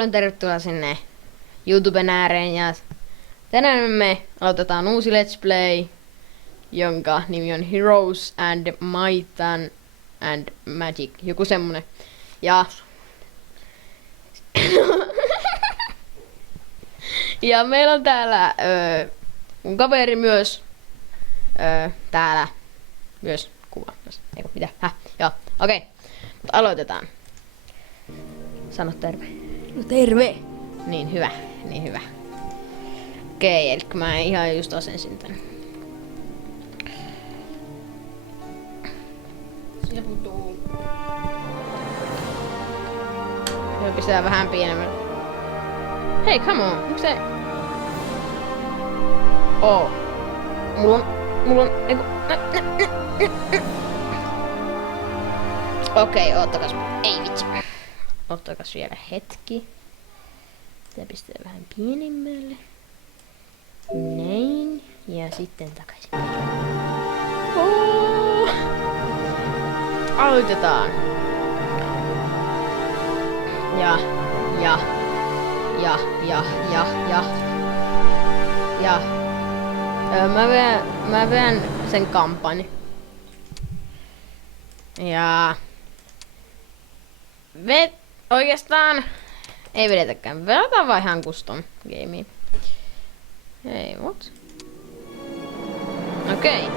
paljon tervetuloa sinne YouTuben ääreen ja tänään me aloitetaan uusi Let's Play, jonka nimi on Heroes and Might and Magic, joku semmonen. Ja ja meillä on täällä mun kaveri myös täällä myös kuvaamassa. Eikö mitä? Joo, okei. Mutta aloitetaan. Sano terve. No terve! Niin hyvä, niin hyvä. Okei, eli mä ihan just asensin tän. Se putuu. Ja pistää vähän pienemmälle. Hei, come on, onks se? Oo. Mulla on, eiku, Okei, oottakas. Ei vitsi. Oottakas vielä hetki. Tää pistää vähän pienemmälle. Näin. Ja sitten takaisin. Aloitetaan. Ja. Mä vedän sen kampanjan. Ja oikeastaan ei vedetäkään. Vedataan vaan ihan custom gamea. Hei, what? Okei.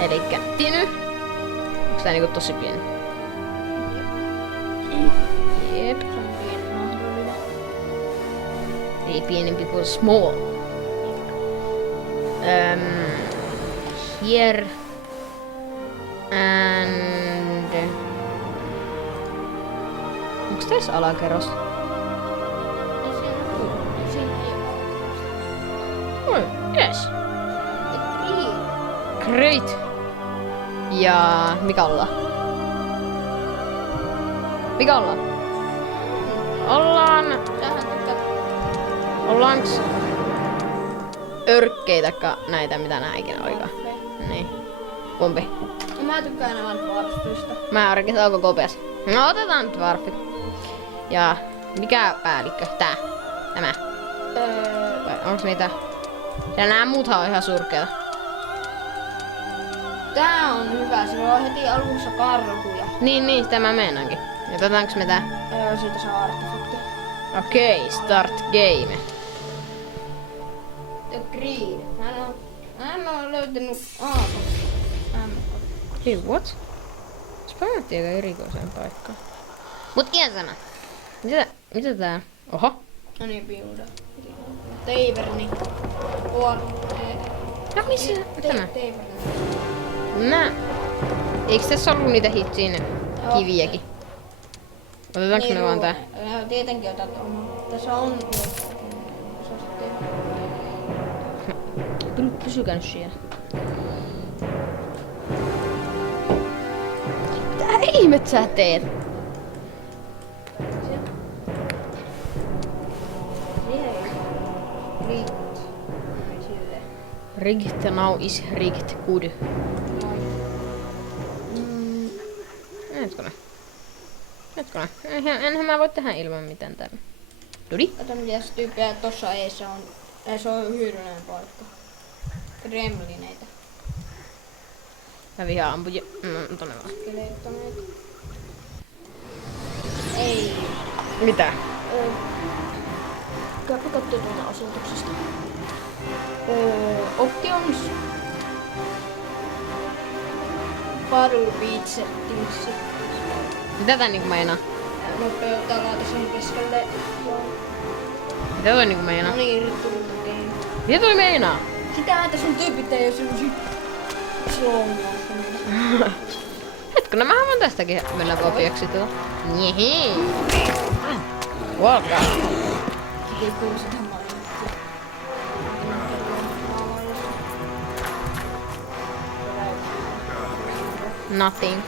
Elikkä Tiny. Onks tää niinku tosi pieni? Jep. Ei pienempi kuin small. Here. And onks tässä alakerros? Oi, yes. Great. Ja mikä ollaan? Ollaanks örkkeitäkö näitä mitä nää ikinä olikaan? Niin. Kumpi? Mä tykkään aina vaan dwarfista. Mä oikeesti onko kopeas. No otetaan nyt dwarfit. Ja mikä päällikkö? Tää. Tämä. Vai onks niitä? Ja nää muuthan on ihan surkeita. Tää on hyvä, sillä on heti alussa karhuja. Niin, sitä mä meinankin. Ja otetaanko me tää? Siitä saa artefakti. Okei, start game. The Green. Mä en oo löytänyt Hei, what? Spawnattiin aika erikoiseen paikkaan. Mut ihan sama. Mitä tää? Oho. No niin, piuda. Teiverni. No missä tämä? Teiverni. Nää. Eiks tässä ollut niitä hitsin kiviäkin? Otetaanko Niin, me vaan tää? Tietenkin otat oman. Tässä on Pysykää nyt siellä. Mitä ihmet sä teet? Rigged now is rigged good. Hetkone. Enhän mä voi tehdä ilman mitään täällä. Tuli? Kato mitäs tyyppejä tossa eessä on. Se on hyödyllinen paikka. Gremlineitä. Mä vihaan ampuja. Tonne vaan. Skelettoneita. Ei. Mitä? Käypä kattoo tuonne osoituksesta. Options. Battle Beat Settings. Mitä tää niinku meinaa? Nopeutta laita sen keskelle. Mitä toi niinku meinaa? No niin, nyt tuli game. Mitä toi meinaa? Sitä että sun tyypit ei oo semmosia slow motion. Hetkona, mä haluan tästäkin mennä kopioksi tuo. Jehi. Welcome. Ei kuulu sitä mainittua. Nothing.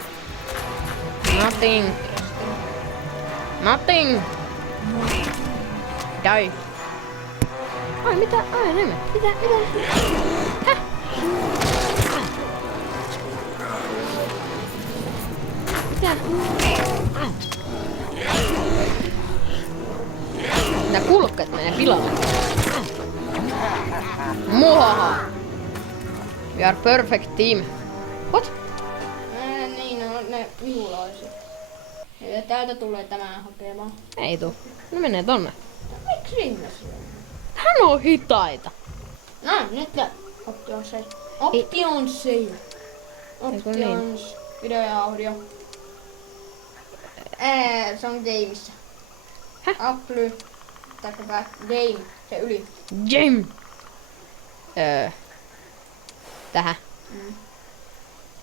Die. Ai mitä? Ai näin. Mitä? Häh? Mitä? Nää kulkkeet menee pilalle. Muhaha! We are perfect team. What? Niin, no ne viulaiset. Ja täältä tulee tämän hakemaan. Ei tuu. Ne menee tonne. Miksi sinne siellä? Hän on hitaita. No, nyt Options save. Options save. Options. Video ja audio. Se on gameissa. Häh? Apple. Taikka game. Se yli. Game. Tähän.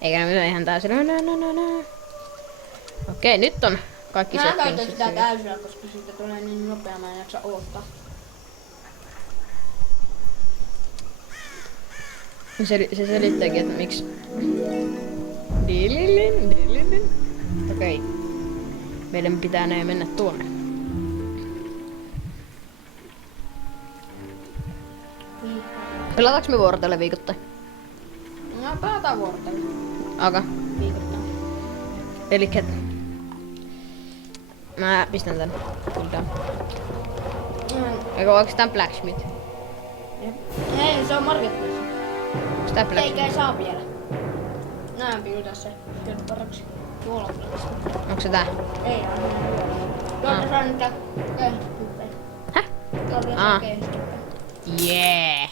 Eikä ne mene ihan täysin. No. Okei, nyt on kaikki Mä käytän settingsit sitä hyvin. täysillä, koska siitä tulee niin nopea, mä en jaksa odottaa. Se selittääkin, että miksi. Dililin. Okei. Meidän pitää ne mennä tuonne. Pelataanko me vuorotelle viikoittain? No, pelataan vuorotella Aka. viikoittain. Elikkä... Mä pistän tän. Kyllä. Eikö oikeastaan Blacksmith? Ei, se on Marketplace. Onks tää Blacksmith? Eikä ei saa vielä. Näin pyytää se. Kyllä paraksi. Tuolla Blacksmith. Onks se tää? Ei, tuolta saa niitä kehittyppeitä. Häh? Tuolta saa kehittyppeitä. Yeah!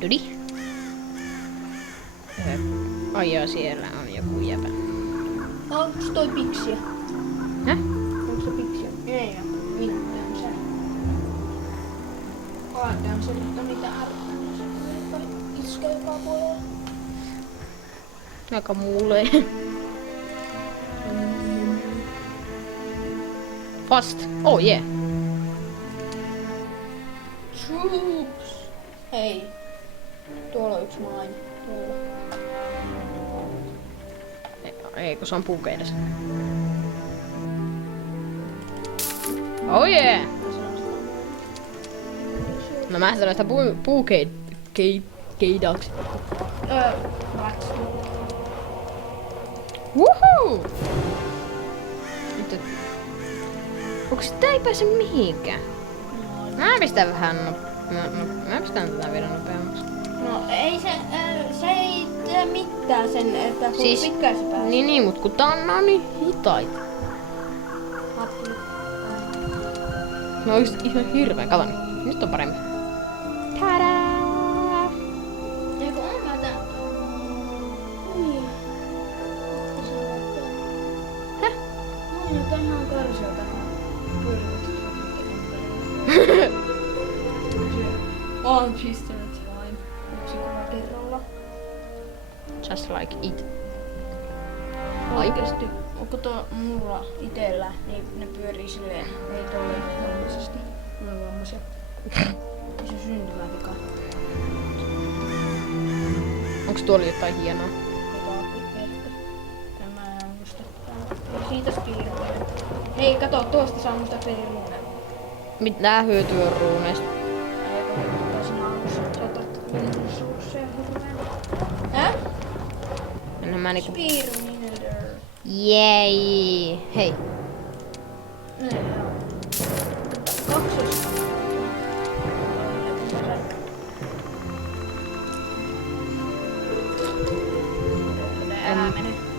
Dudi? Ai joo, siellä on joku jäpä. Onks toi piksiä? Häh? Onks se piksiä? Ei oo mitään se. Koetaan se nyt on niitä arvoja. Iskee joka puolella. Aika muulee. Fast. Oh yeah. Troops! Hei. Tuolla on yksi maini. Tuolla. Ei, kun se on puukeidassa. Oh yeah! No mä sanon sitä puukeidaksi. Woohoo! Nyt. Onks tää ei pääse mihinkään? Mä pistän vähän mä pistän tätä vielä nopeammaksi. No ei se ei tee mitään sen, että kun Siis- pitkään se pääsee. Niin, mut kun tää on niin hitaita. Happi. No oikeesti ihan hirveä, kato nyt. Nyt on paremmin. Tadaa! Eikö on mä tää? Niin. Häh? Noin, että ihan karsiota. On pistänyt vain. Yksi kuva kerralla. Just like it. Oikeesti, onko tuo mulla itellä, niin ne pyörii silleen, ei tolleen vammaisesti. Ne on vammaisia. Se syntymävika. Onks tuolla jotain hienoa? Tämä on musta. Siitä spiirreä. Hei, kato, tuosta saa musta peliruuneen. Mitä hyötyä on ruuneista? Mennään mä niinku... Jei! Hei!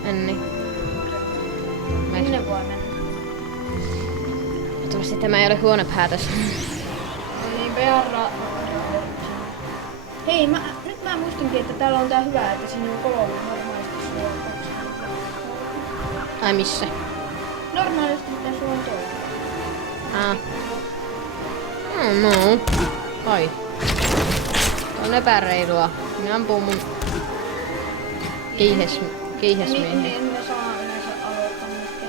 Enni. Minne voi mennä? Toivottavasti tämä ei ole huono päätös. No niin, Bearra. Hei, nyt mä muistinkin, että täällä on tää hyvä, että siinä on 3 normaalisti sulla on 2. Ai missä? Normaalisti mitä sulla on toinen. No. Ai. On epäreilua. Minä ampuu mun keihäsmiehen. En mä saa yleensä aloittaa mitkä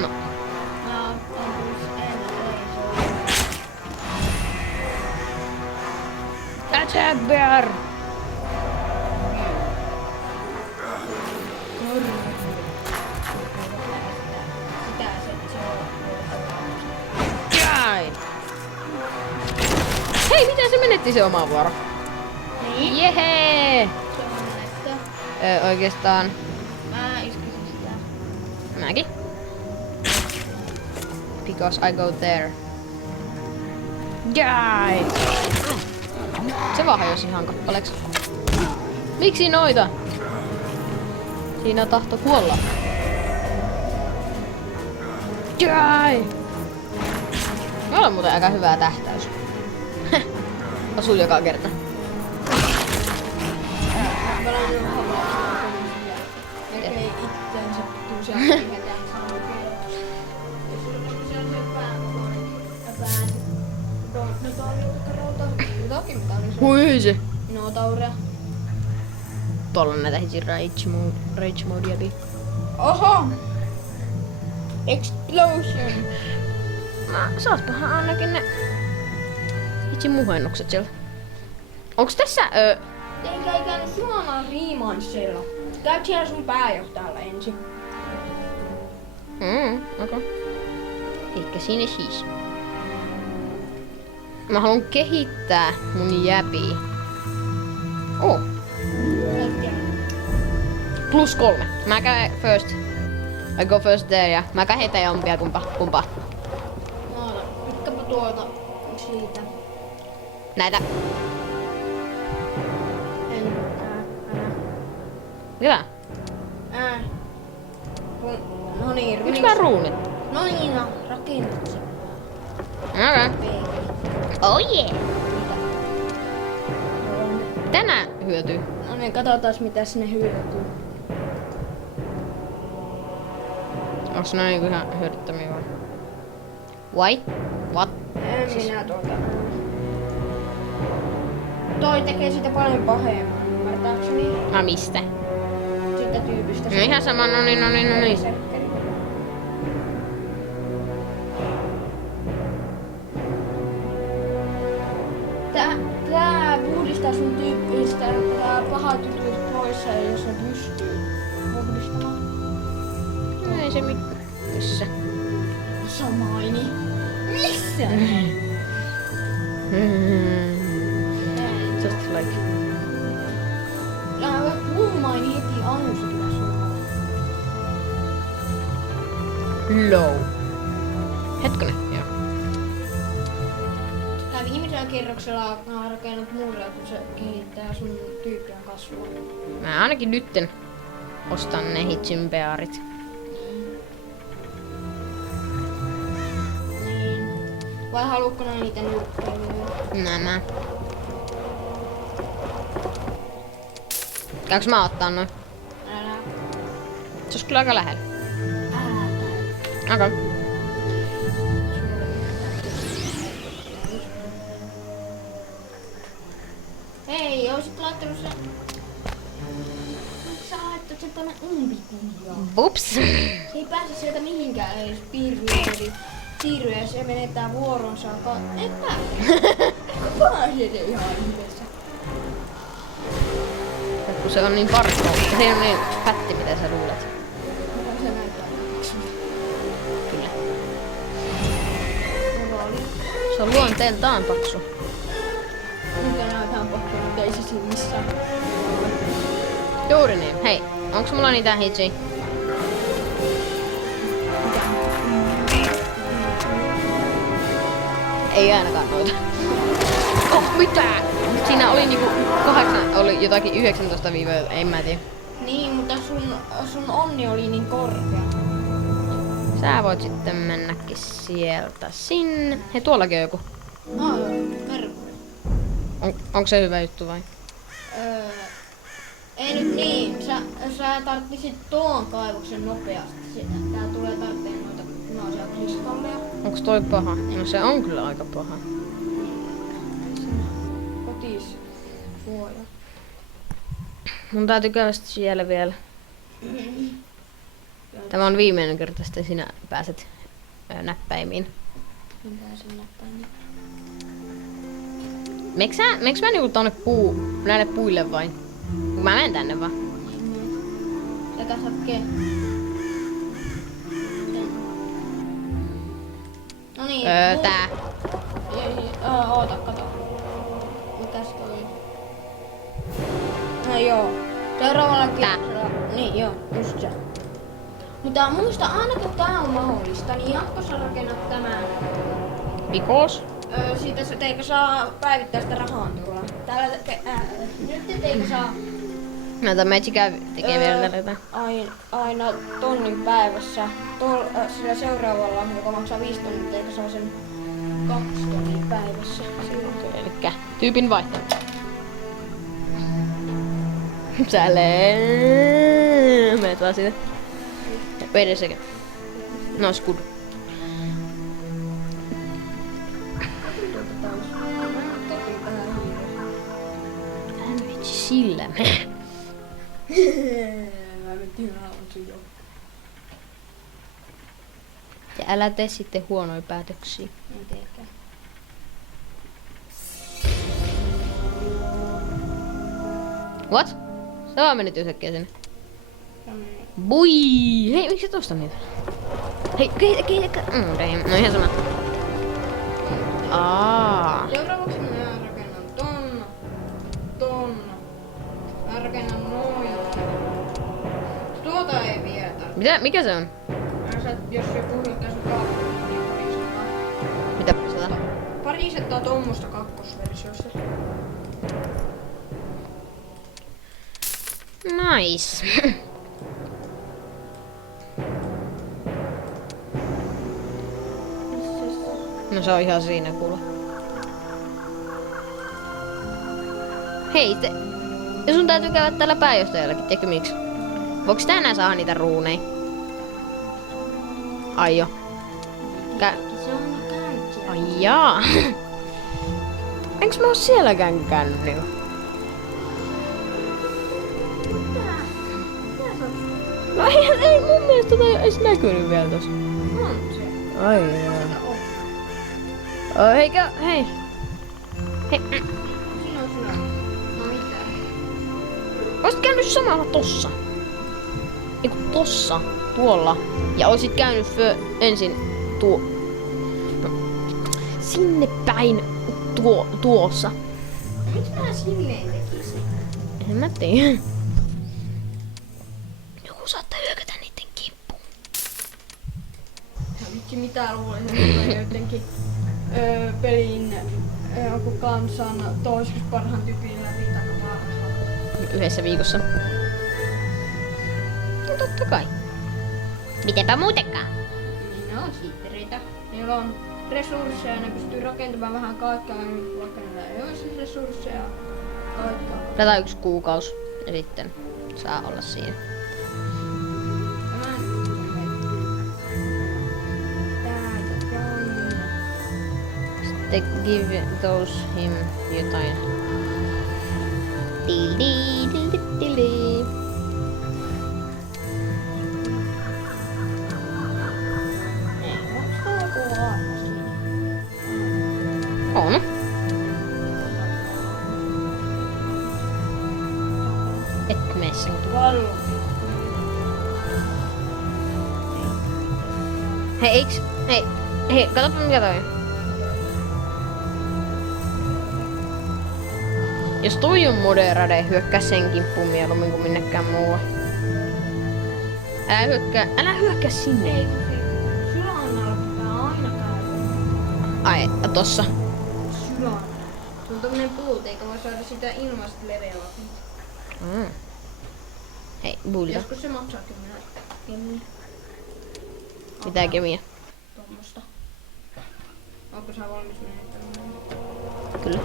No. Mä ampuis ei Attack bear! Sitä se on. Jai! Hei, miten se menetti se oma vuoro? Niin. Jehee! Se on näistä. Oikeastaan Mäkin. Because I go there. Die! Se vaan hajosi ihan kappaleeksi. Miksi noita? Siinä tahto kuolla. Die! Mulla on muuten aika hyvä tähtäys. Osuu joka kerta. Melkein itteensä tyysiä kihetään Hui se. Minotauria. Tuolla on näitä hiti rage modea. Oho! Explosion! Saatpahan ainakin ne hiti muhennukset siellä. Onks tässä Eikä käynyt suoraan Riimansella. Käyt siellä sun pääjohtajalla ensin. okei. Eikä siinä siis. Mä haluan kehittää mun jäbiä. Oh. +3. Mä käyn first. I go first there ja mä kehitän jompia kumpaa. Nytkäpä tuolta siitä. Näitä. Mitä? No niin, Miksi mä ruunit? No niin, rakennuksen. Okei. Oh yeah. Tänään hyötyy. No niin, katsotaan mitä sinne hyötyy. Onks ne niinku ihan hyödyttömiä vai? Why? What? En minä tuolta. Toi tekee sitä paljon pahemman, ymmärtääkseni. Mistä? Siitä tyypistä. No ihan sama, no niin. Serkkeli. Tää puhdistaa sun tyyppistä, tää pahat jutut pois, jos ne pystyy puhdistamaan. No ei se missä. Samaini. Missä? Just like. Kuumaini heti alussa pitäis olla. Low. Hetkonen, joo. Tää viimeisellä kerroksella on rakennut muuria, kun se kehittää sun tyyppien kasvua. Mä ainakin nytten ostan ne hitsympearit. Niin. Vai haluatko ne niitä nyrkkeilyä? Nämä. Käykö mä ottaa noin? Älä. Se olisi kyllä aika lähellä. Älä. Okei. Hei, oisit laittanut sen... Sä laittat sen tonne umpikujaan. Ups. Se ei pääse sieltä mihinkään edes piirryä ja se menettää vuoronsa. Et pääse. Pääse se ihan yhdessä. Kun se on niin parkko. Se ei ole niin pätti, mitä sä luulet. Se näyttää yksi. Kyllä. Rooli. Se on luonteeltaan paksu. Mitä näytään pakko, mutta ei se siinä missään. Juuri niin. Hei, onks mulla niitä hitsiä? Ei ainakaan noita. Oh, mitä? Siinä oli niinku 8, oli jotakin 19 viivoja, en mä tiedä. Niin, mutta sun onni oli niin korkea. Sä voit sitten mennäkin sieltä sinne. Hei, tuollakin on joku. Merkuri. Onko se hyvä juttu vai? Ei nyt niin. Sä tarttisit tuon kaivoksen nopeasti. Tää tulee tartteen noita punaisia kristalleja. Onks toi paha? No se on kyllä aika paha. Kotis suoja. Mun täytyy käydä sit siellä vielä. Tämä on viimeinen kerta, sitten sinä pääset näppäimiin. Mitä sen näppäin? Meiks mä niinku tonne näille puille vai? Mä menen tänne vaan. Tätä sakkee. No niin. Tää. Oota, kato. Mikäs toi? No joo. Seuraavalla kierroksella. Niin joo, just se. Mutta muista aina kun tää on mahdollista, niin jatkossa rakennat tämän. Because? Siitä teikö saa päivittäistä rahantuloa. Täällä nyt teikö saa Näitä Magica tekee vielä tätä. aina tonnin päivässä. Sillä seuraavalla, joka maksaa 5 tonnia, teikö saa sen 2 tonnia päivässä. Elikkä tyypin vaihto. Meet vaan siitä. Wait a second. No, it's good. Älä vitsi sillä me. Mä vetin sun jo. Ja älä tee sitten huonoja päätöksiä. En teekään. What? Sä vaan menit yhtäkkiä sinne. Bui! Hei, miksi et osta niitä? Hei, no ihan sama. Seuraavaksi mä rakennan tonna. Mä rakennan noin. Tuota ei vielä tarvitse. Mitä? Mikä se on? Jos joku hyökkää sun kaupungin, niin parisettaa. Mitä parisetaan? Parisettaa tommosta kakkosversiossa. Nice. No se on ihan siinä kuule. Hei, ja sun täytyy käydä täällä pääjohtajallakin, tiedätkö miksi? Voiks tänään saada niitä ruuneja? Ai jo. Se on kaikki. Ai jaa. Eiks mä oo sielläkään käynyt niinku? No ei mun mielestä tota ei edes näkynyt vielä tossa. On se. Ai jaa. Hei. Hei. Siinä on sulla. No mitä? Oisit käynyt samalla tossa. Eiku tossa. Tuolla. Ja oisit käynyt ensin sinne päin tuossa. Miksi mä silleen tekisin? En mä tiedä. Joku saattaa hyökätä niitten kimppuun. Vitsi mitä luulen, että tulee jotenkin pelin joku kansan toiseksi parhaan tyypin läpi takavarassa. Yhdessä viikossa. No totta kai. Mitenpä muutenkaan? Niin ne on siittereitä. Niillä on resursseja ja ne pystyy rakentamaan vähän kaikkea, vaikka niillä ei olisi resursseja kaikkea. Lataa 1 kuukausi ja sitten saa olla siinä. Sitten give those him jotain. Tili. On. Et mene sinut. Hei, katsopa mikä toi on. Jos toi on moderade, hyökkää sen kimppuun mieluummin kuin minnekään muualle. Älä hyökkää sinne. Ei, Sylannalla pitää aina käydä. Ai, tossa. Sylannalla. Se on tommonen puute, eikä voi saada sitä ilmaista leveällä. Hei, bulta. Joskus se maksaa 10. Mitä kemiä? Tommosta. Onko sä valmis menettämään? Kyllä.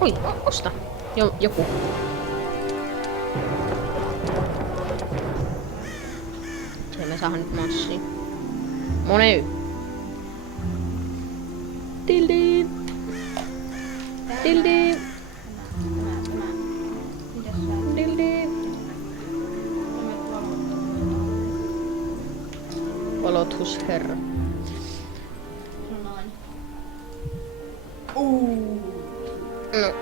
Oi, osta. Joku. Se me saadaan nyt massia. Money. Tildi. Tildi. Mitäs sä? Tildi. Valotusherra. Noin. No.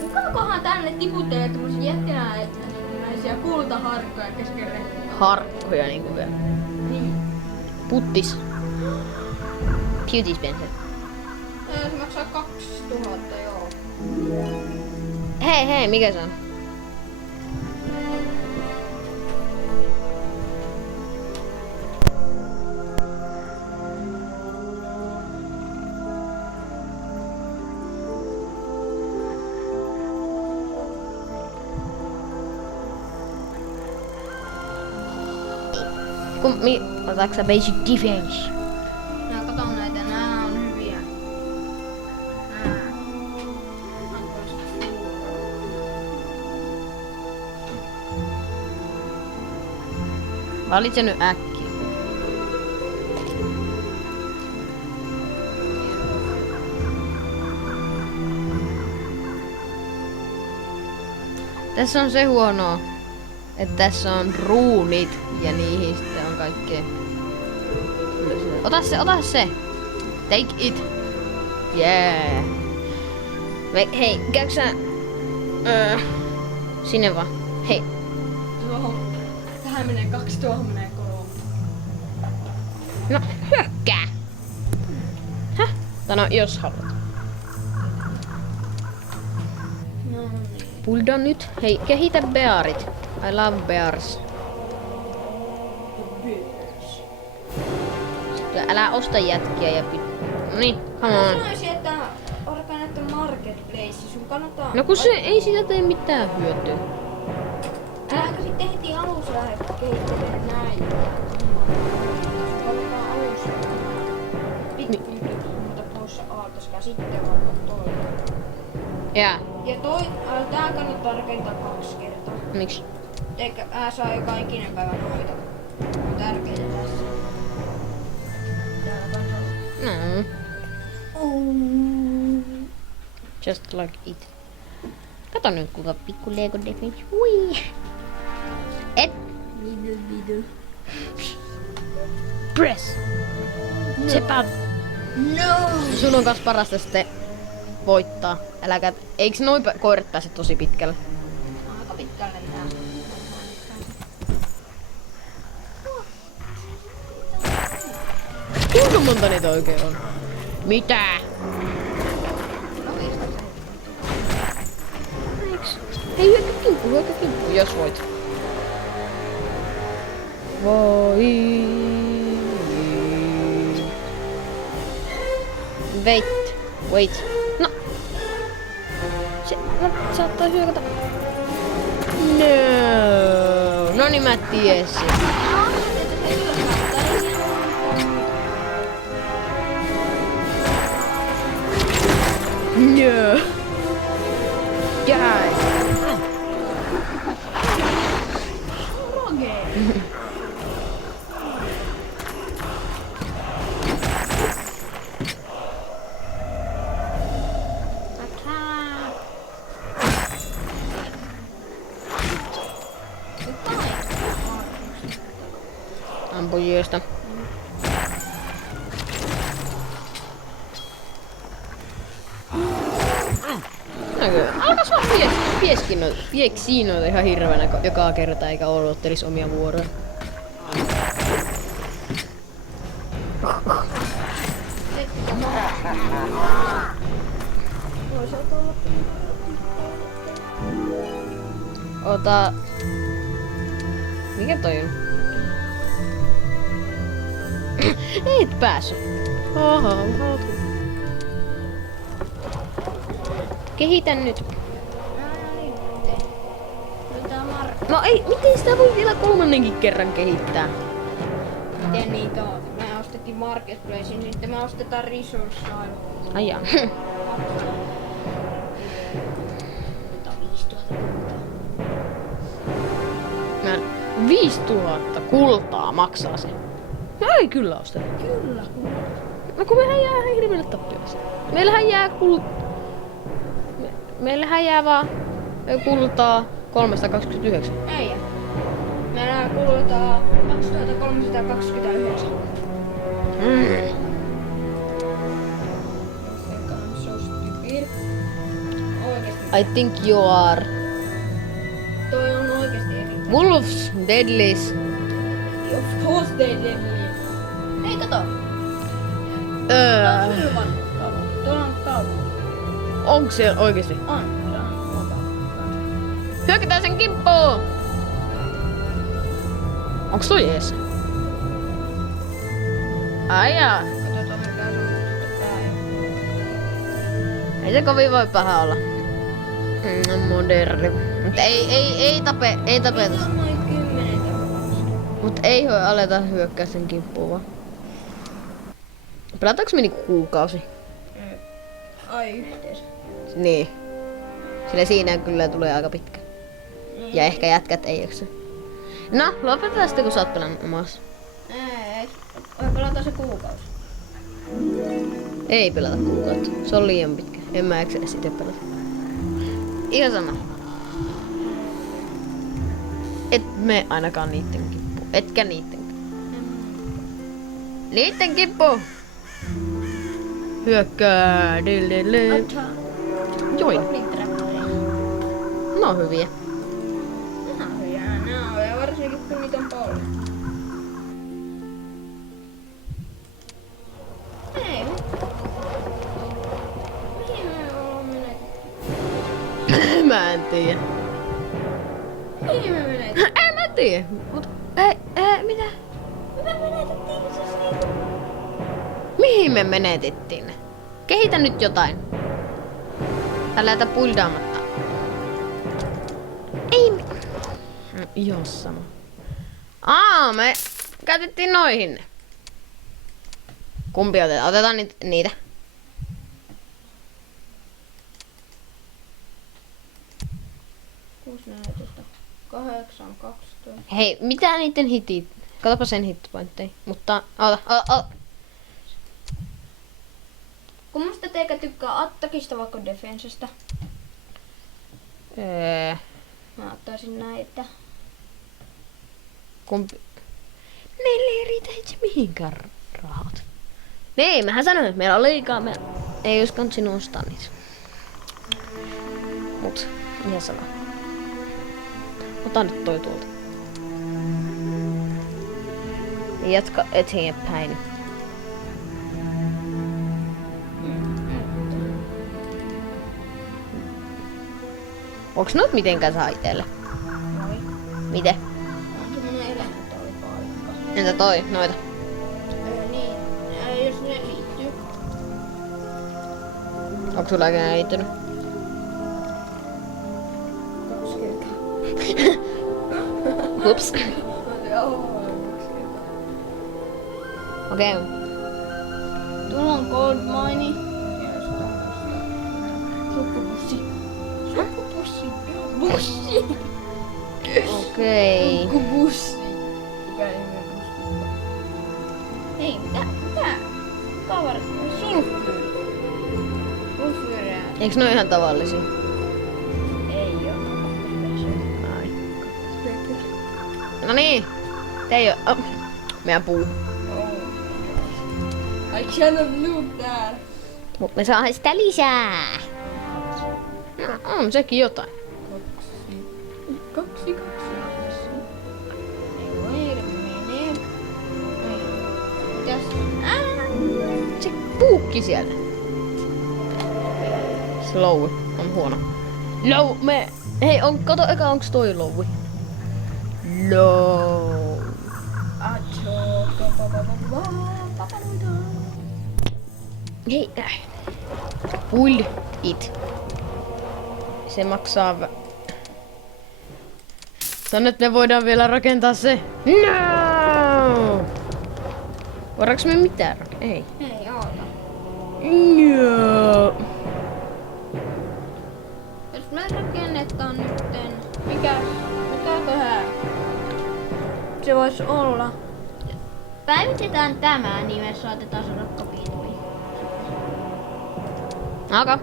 Kukakohan tänne tiputtelee tommosen jättiläisen Sellaisia kultaharkkoja kesken rekkaa. Harkkoja niinku vielä. Niin. Puttis. Beauty Spencer. Se maksaa 2000, joo. Hei, mikä se on? Otatko sä basic defense? Nää katon näitä, nää on hyviä. Nää. Valitse nyt äkkiä. Tässä on se huono, että tässä on ruunit ja niihin sitten on kaikkea. Ota se. Take it. Yeah. Hei, käykö sä... sinne vaan. Hei. Tuohon. Tähän menee 2, tuohon menee 3. No, hyökkää. Häh? Tai no, jos haluat. No niin. Bulldog nyt. Hei, kehitä bearit. I love bears. Älä osta jätkiä ja niin, come Mä on. sanoisin, että alkaa näyttää marketplace. Sun kannattaa... No kun se ei siitä tee mitään hyötyä. Älääkö sitten heti alussa lähde kehittelemään näin? Kannattaa alussa. Pikkuhiljaa muuta pois aaltoska sitten vaikka toi. Jää. Ja tää kannattaa rakentaa 2 kertaa. Miksi? Eikä saa joka ikinen päivä noita. On tärkeitä tässä. Täällä kannattaa. No. Just like it. Kato nyt kuinka pikku Lego Defense. Hui. Et. Vidu. Press. Sepä. No! Sun on kans parasta sitten voittaa. Äläkä. Eiks noin koirat pääse tosi pitkälle? Aika pitkälle nää. Kuinka monta niitä oikein on? Mitä? Hei, hyökkä kimppu, jos voit. Voi. Wait. No. Se saattaa hyökätä. No. No niin mä tiesin. No. Die. Ampujista. Alkas vaan pieksiin noita ihan hirveänä joka kerta eikä odottelis omia vuoroja. Ota... Mikä toi on? Et päässyt. Oha, kehitä nyt. No ei, miten sitä voi vielä 3. kerran kehittää? Miten niitä on? Me ostettiin Marketplacein, sitten me ostetaan Resource Side. Ai jaa. Otetaan 5000 kultaa. 5000 kultaa maksaa se. No ei kyllä osteta. Kyllä. No kun mehän jää ihan hirveelle tappioksi. Meillähän jää vaan kultaa 329. Ei jää. Meillä kultaa 2329. So stupid. Oikeesti. I think you are. Toi on oikeesti eri. Wolves, Deadlies. Of course they did. Hei kato, Öö, Sylvan talo. Tuolla on kaupunki. onks siellä oikeesti? On, se on kova. Hyökätään sen kimppuun! Onks toi jees? Ai jaa. Katsotaan mikä se on sitten päivä. Ei se kovin voi paha olla. Moderni. Mut ei tapeta. Se on noin 10 tapausta. Mut ei voi aleta hyökkää sen kimppuun vaan. Pelataanko me niinku kuukausi? Ai yhteensä. Niin. Sillä siinä kyllä tulee aika pitkä. Ja ehkä jätkät ei jaksa. No, lopetetaan sitten kun sä oot pelannut omassa. Ei, pelataan se kuukausi. Ei pelata kuukautta. Se on liian pitkä. En mä jaksa edes itse pelata. Ihan sama. Et me ainakaan niitten kippuun. Etkä niitten kippuun. Niitten kippuun! Hyökkää! Join. No hyviä. Ne on, ja varsinkin kun niitä on paljon. Ei. Mihin me ollaan menetetty? Mä en tiedä. Mihin me menetetty? En mä tiedä. Mut mitä? Me menetettiin siis niinku. Mihin me menetettiin? Kehitä nyt jotain. Älä jätä puildaamatta. Ei. Jos sama. Me käytettiin noihin. Kumpi otetaan? Otetaan niitä. Kuusi näytöstä. 8, 12. Hei, mitä niiden hitit? Katsopa sen hitpointteja. Mutta, ota. Kummasta teikä tykkää Attakista vaikka Defensestä? Mä ottaisin näitä. Kumpi? Meillä ei riitä itse mihinkään rahat. Niin, mähän sanoin, että meillä on liikaa. Me ei olisi kantsi nostaa niitä. Mut, ihan sama. Ota nyt toi tuolta. Jatka eteenpäin. Onks noit mitenkään saa itelle? Moi. Miten? On semmonen elementoipaikka. Entä toi? Noita. Niin. Jos ne liittyy. Onko sulla ikinä liittynyt? 20. Hups. Okei. Tuolla on Gold Mine. Sukkupussi. Sukkupussi. Bussi. Okei. Sukkupussi. Mikä ihme bussi? Hei, mitä? Kaveri. Sulfyyri. Sulfyyriä. Eiks ne ihan tavallisia? Ei oo. Ai. No niin. Tei oo. Oh. Meidän puu. I cannot loot that. Mut me saadaan sitä lisää. No, on sekin jotain. Kaksi. Wait a minute. Mitäs? Se puukki sieltä. Slow on huono. Hei, kato eka onks toi lowi? Low. Acho. Papaluita. Hei, pull it. Se maksaa Sano, että me voidaan vielä rakentaa se. No! Voidaanko me mitään rakentaa? Ei. Ei oota. No. Jos me rakennetaan nytten, mitäköhän se vois olla? Päivitetään tämä, niin me saatetaan saada kopiitui. Okay.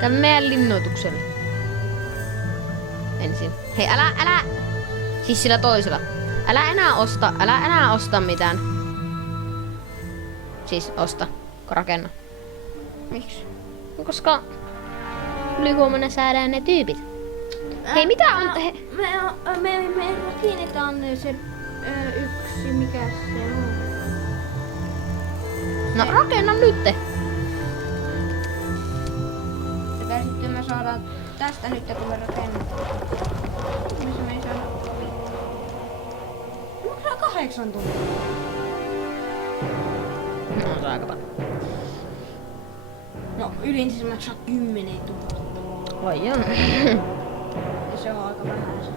Käy meidän linnoitukselle. Ensin. Hei, älä! Siis sillä toisella. Älä enää osta mitään. Siis osta, kun rakenna. Miksi? No, koska ylihuomenna saadaan ne tyypit. Hei, mitä on... Me rakennetaan se yksi, mikä se on. No rakenna nytte. Tätä sitten me saadaan tästä nyt, kun me rakennetaan. Missä me ei saada... Maksaa 8 tuntia. No se on aika paljon. No yleensä se maksaa 10 tuntia. Vai on. Ja se on aika vähän se.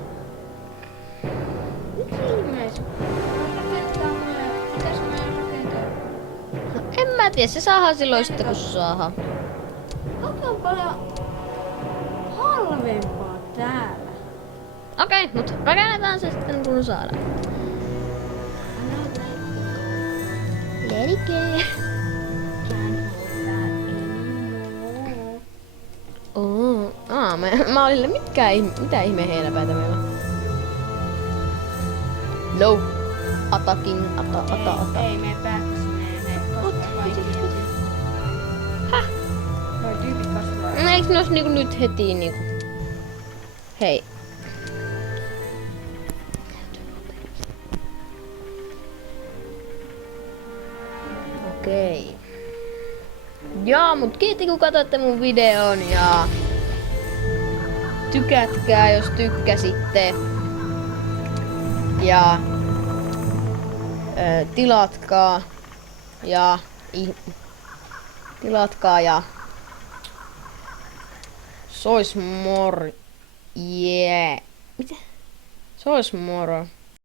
Miksi ihmeessä? Pitäisikö me rakentaa? No, en mä tiedä, se saadaan silloin sitten kun saadaan. Aika paljon halvempaa täällä. Okei, mut rakennetaan se sitten kun saadaan. Let it go. Mä olin, mitä ihmeen heinäpäitä meillä on? No. Attacking, ata. Ei me päästä sinne, ne kasvaa kaikki. Häh? Noi tyypit kasvaa. No eiks ne ois niinku nyt heti niinku... Hei. Okei. Joo, mut kiitti kun katsoitte mun videon ja... Tykätkää jos tykkäsitte. Ja... tilatkaa. Ja... Tilatkaa ja... Sois more... Yeah. Mitä? Sois more...